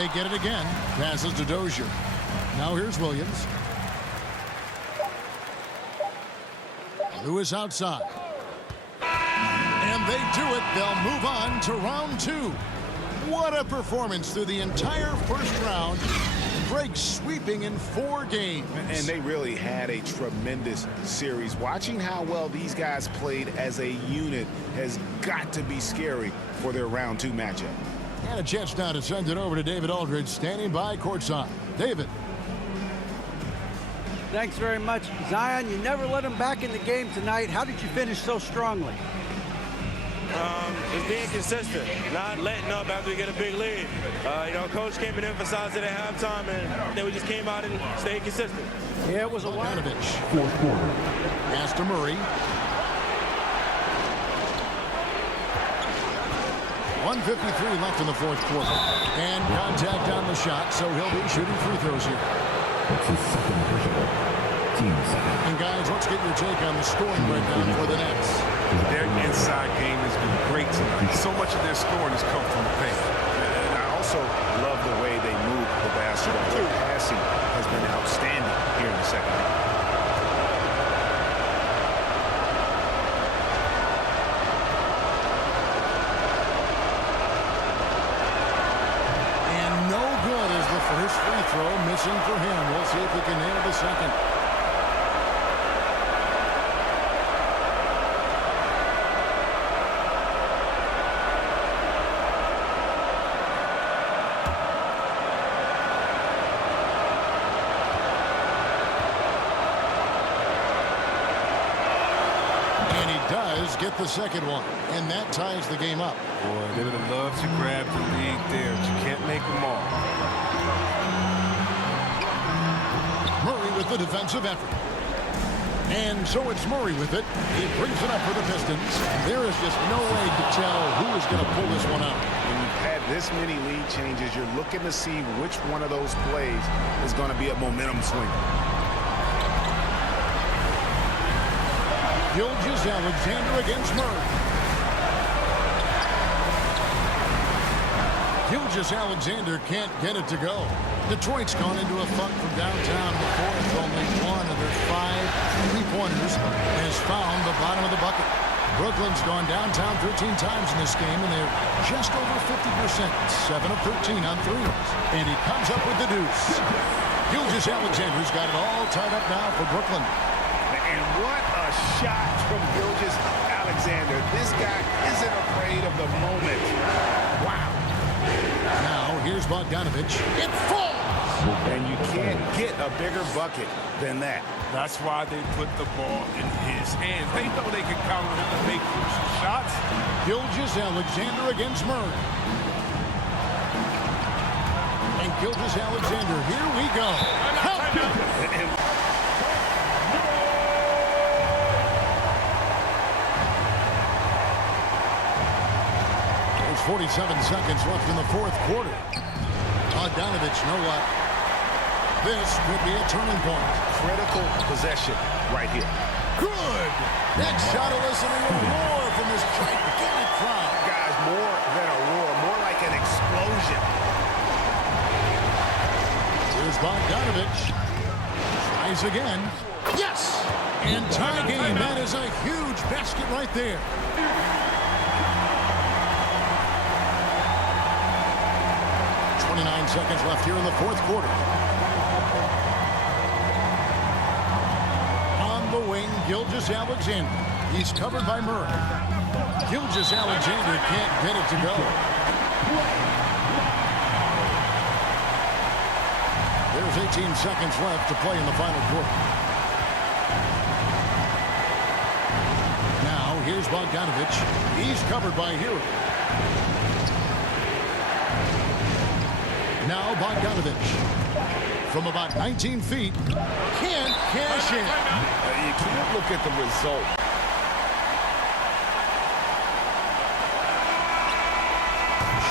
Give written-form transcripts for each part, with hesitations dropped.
They get it again. Passes to Dozier. Now here's Williams. Lewis outside. And they do it. They'll move on to round 2. What a performance through the entire first round. Breaks sweeping in 4 games. And they really had a tremendous series. Watching how well these guys played as a unit has got to be scary for their round 2 matchup. And a chance now to send it over to David Aldridge, standing by courtside. David. Thanks very much. Zion, you never let him back in the game tonight. How did you finish so strongly? Just being consistent, not letting up after we get a big lead. Coach came and emphasized it at halftime, and then we just came out and stayed consistent. Yeah, it was a while. Bogdanovich. Fourth quarter. Pass to Murray. 1:53 left in the fourth quarter. And contact on the shot, so he'll be shooting free throws here. That's his second personal. Team second. And guys, let's get your take on the scoring breakdown for the Nets. Their inside game has been great tonight. So much of their scoring has come from the paint. And I also love the way they move the basketball. Their passing has been outstanding here in the second half. And no good is the first free throw, missing for him. We'll see if he can nail the second. Get the second one, and that ties the game up. Boy, they would have loved to grab the lead there, but you can't make them all. Murray with the defensive effort. And so it's Murray with it. He brings it up for the Pistons. There is just no way to tell who is going to pull this one out. When you've had this many lead changes, you're looking to see which one of those plays is going to be a momentum swinger. Gilgeous-Alexander against Murray. Gilgeous-Alexander can't get it to go. Detroit's gone into a funk from downtown in the fourth. Only one of their 5 3-pointers has found the bottom of the bucket. Brooklyn's gone downtown 13 times in this game, and they're just over 50%. 7 of 13 on threes. And he comes up with the deuce. Gilgeous-Alexander's got it all tied up now for Brooklyn. And what a shot from Gilgeous-Alexander. This guy isn't afraid of the moment. Wow. Now, here's Bogdanovich. It falls! And you can't get a bigger bucket than that. That's why they put the ball in his hands. They know they can count on him to make crucial shots. Gilgeous-Alexander against Murray. And Gilgeous-Alexander, here we go. Help! 47 seconds left in the fourth quarter. Bogdanovich, know what? This could be a turning point. Critical possession right here. Good! That shot eliciting a roar from this gigantic crowd. Guys, more than a roar, more like an explosion. Here's Bogdanovich. Tries again. Yes! And tie game. That is a huge basket right there. 29 seconds left here in the fourth quarter. On the wing, Gilgeous-Alexander. He's covered by Murray. Gilgeous-Alexander can't get it to go. There's 18 seconds left to play in the final quarter. Now, here's Bogdanovich. He's covered by Hero. Now Bogdanovich, from about 19 feet, can't cash in. You can't look at the result.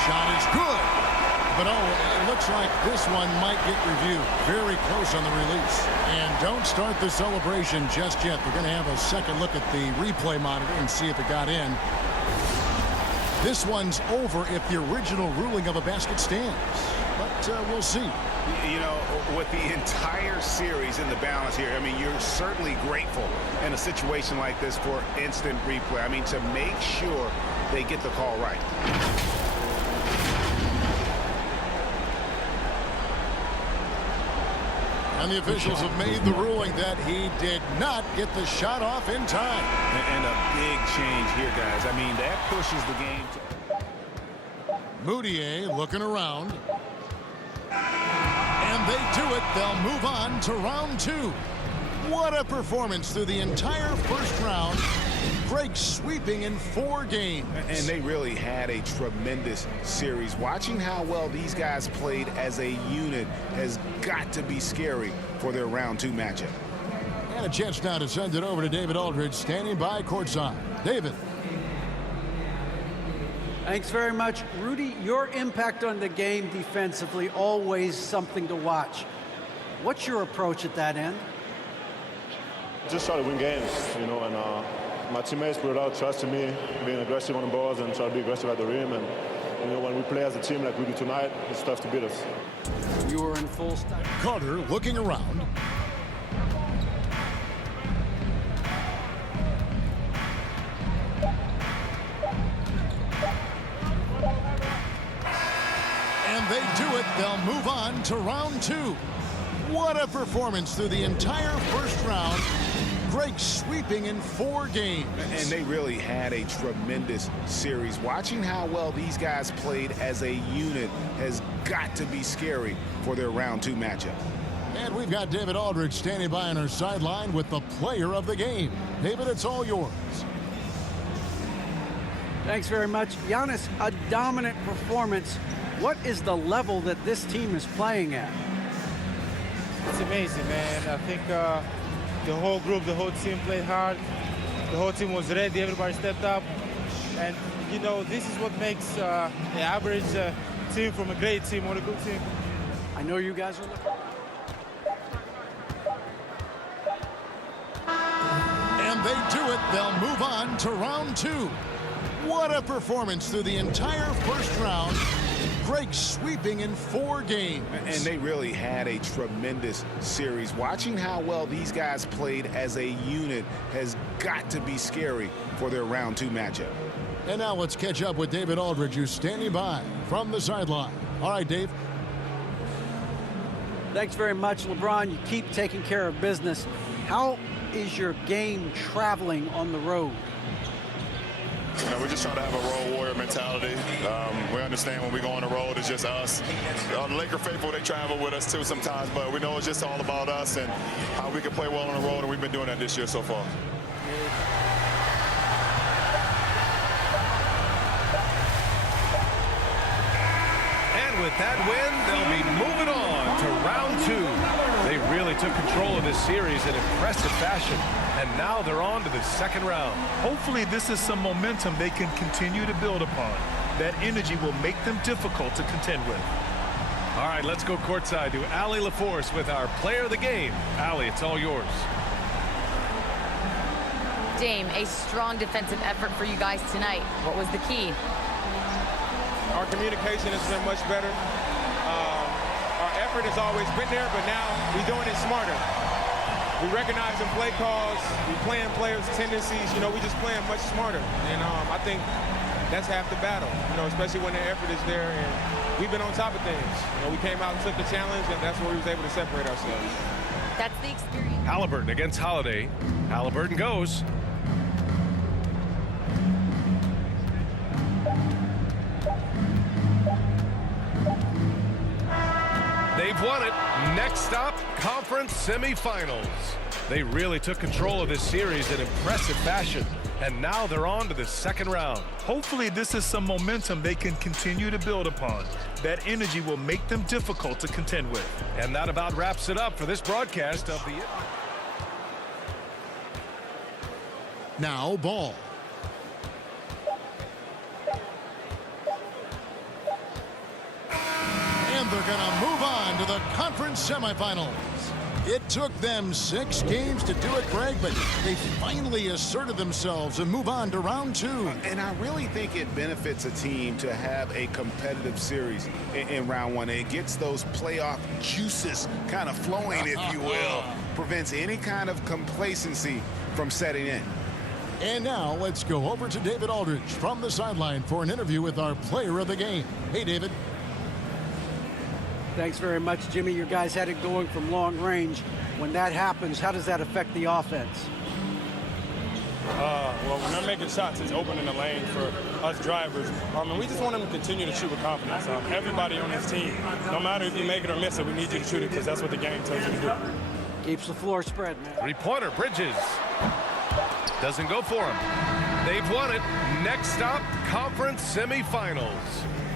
Shot is good. But it looks like this one might get reviewed. Very close on the release. And don't start the celebration just yet. We're going to have a second look at the replay monitor and see if it got in. This one's over if the original ruling of a basket stands. But we'll see. You know, with the entire series in the balance here, I mean, you're certainly grateful in a situation like this for instant replay. I mean, to make sure they get the call right. And the officials have made the ruling that he did not get the shot off in time. And a big change here, guys. I mean, that pushes the game. Moutier looking around. And they do it. They'll move on to round two. What a performance through the entire first round. Greg sweeping in 4 games. And they really had a tremendous series. Watching how well these guys played as a unit has got to be scary for their round 2 matchup. And a chance now to send it over to David Aldridge, standing by courtside. David. Thanks very much. Rudy, your impact on the game defensively, always something to watch. What's your approach at that end? Just try to win games, you know, and my teammates put a lot of trust in me, being aggressive on the balls and try to be aggressive at the rim. And, you know, when we play as a team like we do tonight, it's tough to beat us. You were in full stop. Carter looking around. And they do it. They'll move on to round 2. What a performance through the entire first round. Greg sweeping in 4 games. And they really had a tremendous series. Watching how well these guys played as a unit has got to be scary for their round 2 matchup. And we've got David Aldridge standing by on our sideline with the player of the game. David, it's all yours. Thanks very much. Giannis, a dominant performance. What is the level that this team is playing at? It's amazing, man. I think the whole group, the whole team played hard. The whole team was ready. Everybody stepped up. And, you know, this is what makes the average team from a great team or a good team. I know you guys are looking. And they do it. They'll move on to round 2. What a performance through the entire first round. Greg sweeping in 4 games. And they really had a tremendous series. Watching how well these guys played as a unit has got to be scary for their round 2 matchup. And now let's catch up with David Aldridge, who's standing by from the sideline. All right, Dave. Thanks very much, LeBron. You keep taking care of business. How is your game traveling on the road? You know, we're just trying to have a road warrior mentality. We understand when we go on the road, it's just us. The Laker faithful, they travel with us too sometimes, but we know it's just all about us and how we can play well on the road, and we've been doing that this year so far. And with that win, they'll be moving on to round 2. They really took control of this series in impressive fashion. And now they're on to the second round. Hopefully this is some momentum they can continue to build upon. That energy will make them difficult to contend with. All right, let's go courtside to Allie LaForce with our player of the game. Allie, it's all yours. Dame, a strong defensive effort for you guys tonight. What was the key? Our communication has been much better. Our effort has always been there, but now we're doing it smarter. We recognize in play calls, we playing players' tendencies, you know, we just playing much smarter. And I think that's half the battle, you know, especially when the effort is there. And we've been on top of things. You know, we came out and took the challenge, and that's where we was able to separate ourselves. That's the experience. Halliburton against Holiday. Halliburton goes. They've won it. Next stop, conference semifinals. They really took control of this series in impressive fashion. And now they're on to the second round. Hopefully this is some momentum they can continue to build upon. That energy will make them difficult to contend with. And that about wraps it up for this broadcast of the... Now ball. And they're going to move on to the conference semifinals. It took them 6 games to do it, Greg, but they finally asserted themselves and move on to round 2. And I really think it benefits a team to have a competitive series in round 1. It gets those playoff juices kind of flowing, if you will. Prevents any kind of complacency from setting in. And now let's go over to David Aldridge from the sideline for an interview with our player of the game. Hey, David. Thanks very much, Jimmy. Your guys had it going from long range. When that happens, how does that affect the offense? Well, when they're making shots, it's opening the lane for us drivers. And we just want them to continue to shoot with confidence. Everybody on this team, no matter if you make it or miss it, we need you to shoot it because that's what the game tells you to do. Keeps the floor spread, man. Three-pointer, Bridges. Doesn't go for him. They've won it. Next stop, conference semifinals.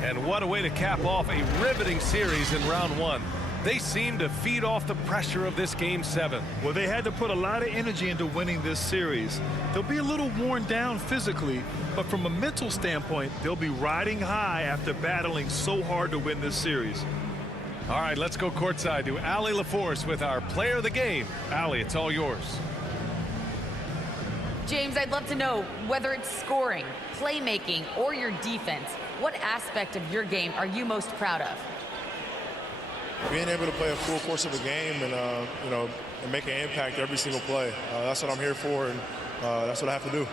And what a way to cap off a riveting series in round 1. They seem to feed off the pressure of this Game 7. Well, they had to put a lot of energy into winning this series. They'll be a little worn down physically, but from a mental standpoint, they'll be riding high after battling so hard to win this series. All right, let's go courtside to Allie LaForce with our player of the game. Allie, it's all yours. James, I'd love to know whether it's scoring, playmaking, or your defense. What aspect of your game are you most proud of? Being able to play a full course of a game and, and make an impact every single play. That's what I'm here for, and that's what I have to do.